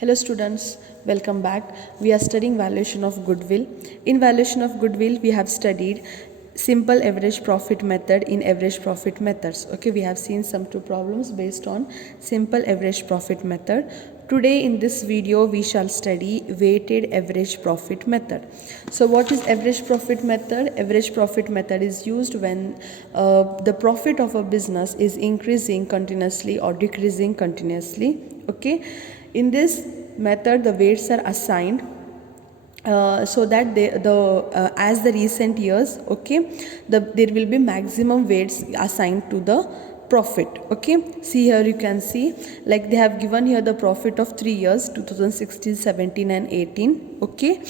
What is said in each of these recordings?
Hello students, welcome back. We are studying valuation of goodwill. In valuation of goodwill, we have studied simple average profit method in average profit methods. Okay, we have seen some two problems based on simple average profit method. Today in this video, we shall study weighted average profit method. So what is average profit method? Average profit method is used when the profit of a business is increasing continuously or decreasing continuously. Okay, in this method the weights are assigned so that as the recent years, okay, there will be maximum weights assigned to the profit. Okay, see here, you can see like they have given here the profit of 3 years 2016, 17 and 18. Okay,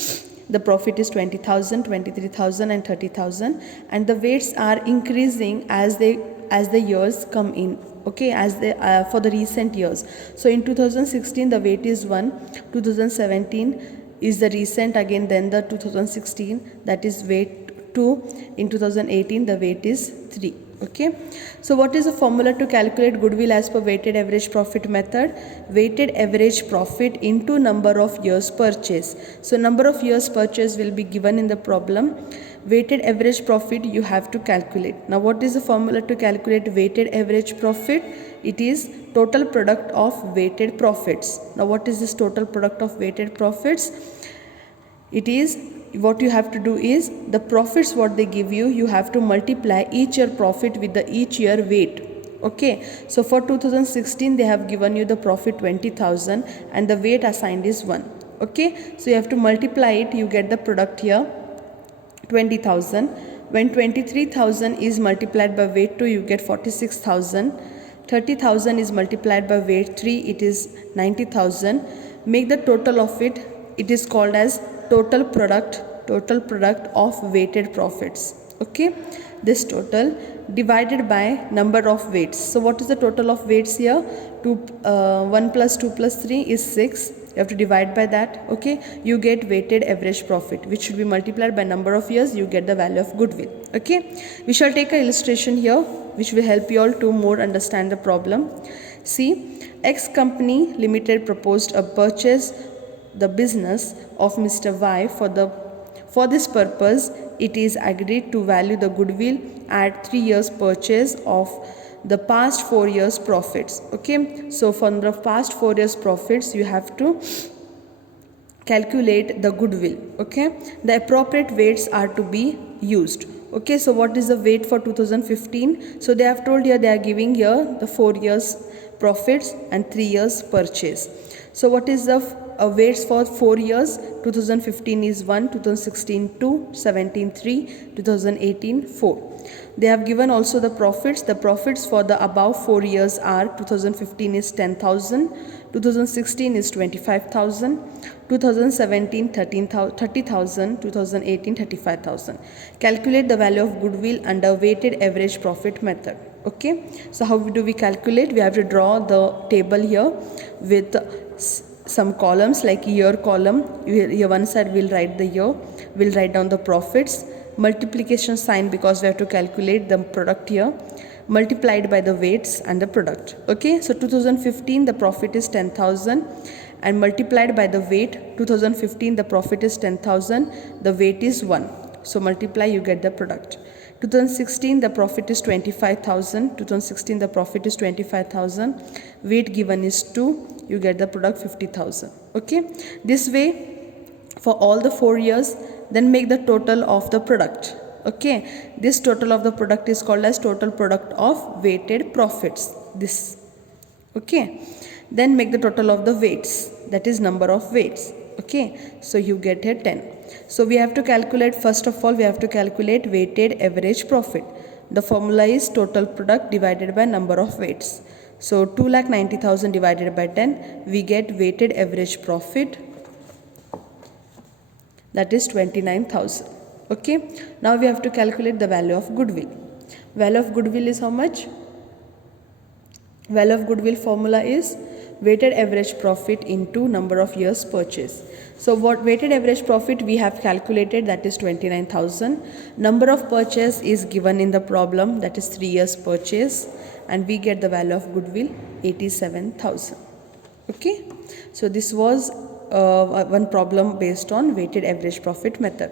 the profit is 20,000, 23,000 and 30,000, and the weights are increasing as the years come in. Okay, as they for the recent years. So in 2016 the weight is 1, 2017 is the recent again, then the 2016, that is weight 2, in 2018 the weight is 3. Okay, so what is the formula to calculate goodwill as per weighted average profit method? Weighted average profit into number of years purchase. So number of years purchase will be given in the problem. Weighted average profit you have to calculate. Now what is the formula to calculate weighted average profit? It is total product of weighted profits. Now what is this total product of weighted profits? It is, what you have to do is the profits what they give you, you have to multiply each year profit with the each year weight. Okay, so for 2016 they have given you the profit 20,000 and the weight assigned is 1. Okay, so you have to multiply it, you get the product here 20,000. When 23,000 is multiplied by weight 2, you get 46,000. 30,000 is multiplied by weight 3, it is 90,000. Make the total of it, it is called as total product of weighted profits. Okay, this total divided by number of weights. So what is the total of weights here? 1 plus 2 plus 3 is 6. You have to divide by that. Okay, you get weighted average profit, which should be multiplied by number of years. You get the value of goodwill. Okay, we shall take an illustration here which will help you all to more understand the problem. See, X company limited proposed a purchase the business of Mr. Y. For this purpose, it is agreed to value the goodwill at 3 years purchase of the past 4 years profits. Okay, so from the past 4 years profits you have to calculate the goodwill. Okay, the appropriate weights are to be used. Okay, so what is the weight for 2015? So they have told here, they are giving here the 4 years profits and 3 years purchase. So what is the weights for 4 years? 2015 is 1, 2016 2, 17 3, 2018 4. They have given also the profits. The profits for the above 4 years are 2015 is 10,000, 2016 is 25,000, 2017 30,000, 2018 35,000. Calculate the value of goodwill under weighted average profit method. Okay, so how do we calculate? We have to draw the table here with some columns, like year column. Here one side we'll write the year, we'll write down the profits, multiplication sign because we have to calculate the product here, multiplied by the weights and the product. Okay, so 2015 the profit is 10,000 and multiplied by the weight. 2015 the profit is 10,000, the weight is 1, so multiply, you get the product. 2016 the profit is 25,000, 2016 the profit is 25,000, weight given is 2, you get the product 50,000. Okay, this way for all the 4 years. Then make the total of the product. Okay, this total of the product is called as total product of weighted profits, this. Okay, then make the total of the weights, that is number of weights. Okay, so you get here 10. So we have to calculate, first of all we have to calculate weighted average profit. The formula is total product divided by number of weights. So 2,90,000 divided by 10, we get weighted average profit, that is 29,000. Okay, now we have to calculate the value of goodwill. Value of goodwill is how much? Value of goodwill formula is weighted average profit into number of years purchase. So what weighted average profit we have calculated, that is 29,000. Number of purchase is given in the problem, that is 3 years purchase, and we get the value of goodwill 87,000. Okay. So this was one problem based on weighted average profit method.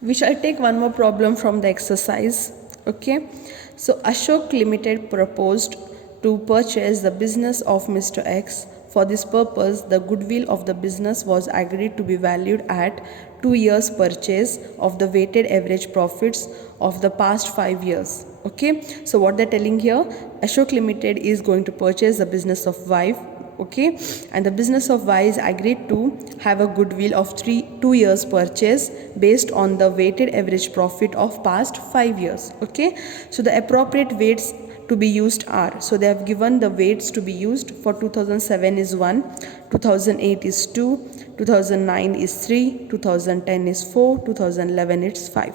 We shall take one more problem from the exercise. Okay, so Ashok Limited proposed to purchase the business of Mr. X. For this purpose, the goodwill of the business was agreed to be valued at 2 years purchase of the weighted average profits of the past 5 years. Okay, so what they're telling here, Ashok Limited is going to purchase the business of Y. Okay, and the business of Y is agreed to have a goodwill of 2 years purchase based on the weighted average profit of past 5 years. Okay, so the appropriate weights to be used are, so they have given the weights to be used for 2007 is 1, 2008 is 2, 2009 is 3, 2010 is 4, 2011 is 5.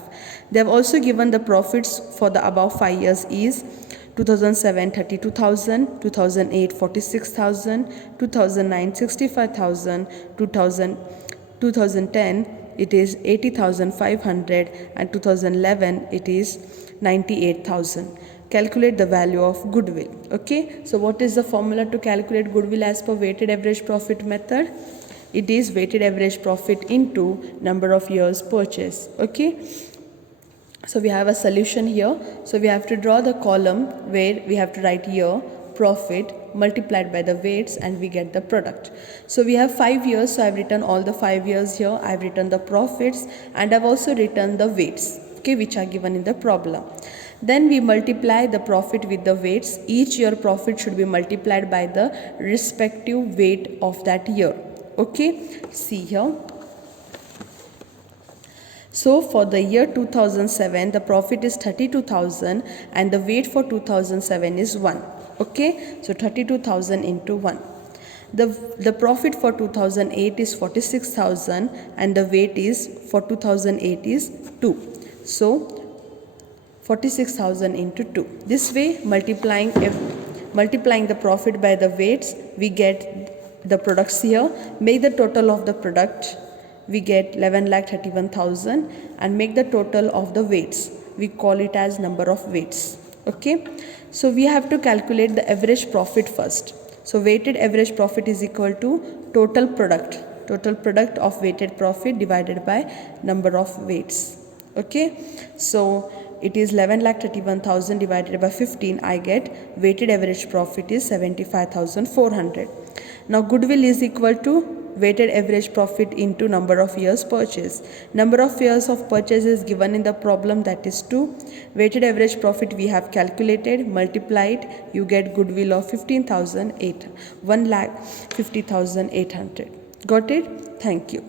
They have also given the profits for the above 5 years is 2007 32,000, 2008 46,000, 2009 65,000, 2010 it is 80,500 and 2011 it is 98,000. Calculate the value of goodwill. Okay, so what is the formula to calculate goodwill as per weighted average profit method? It is weighted average profit into number of years purchase. Okay, so we have a solution here. So we have to draw the column where we have to write year, profit multiplied by the weights, and we get the product. So we have 5 years, so I have written all the 5 years here. I have written the profits and I have also written the weights, okay, which are given in the problem. Then we multiply the profit with the weights. Each year profit should be multiplied by the respective weight of that year. Okay, see here. So for the year 2007, the profit is 32,000 and the weight for 2007 is 1. Okay, so 32,000 into 1. The profit for 2008 is 46,000 and the weight is for 2008 is 2. So 46,000 into 2. This way, multiplying the profit by the weights, we get the products here. Make the total of the product, we get 11,31,000, and make the total of the weights, we call it as number of weights. Okay, so we have to calculate the average profit first. So weighted average profit is equal to total product of weighted profit divided by number of weights. Okay, so it is 11,31,000 divided by 15. I get weighted average profit is 75,400. Now goodwill is equal to weighted average profit into number of years purchase. Number of years of purchase is given in the problem, that is 2. Weighted average profit we have calculated, multiplied, you get goodwill of 1,50,800. Got it? Thank you.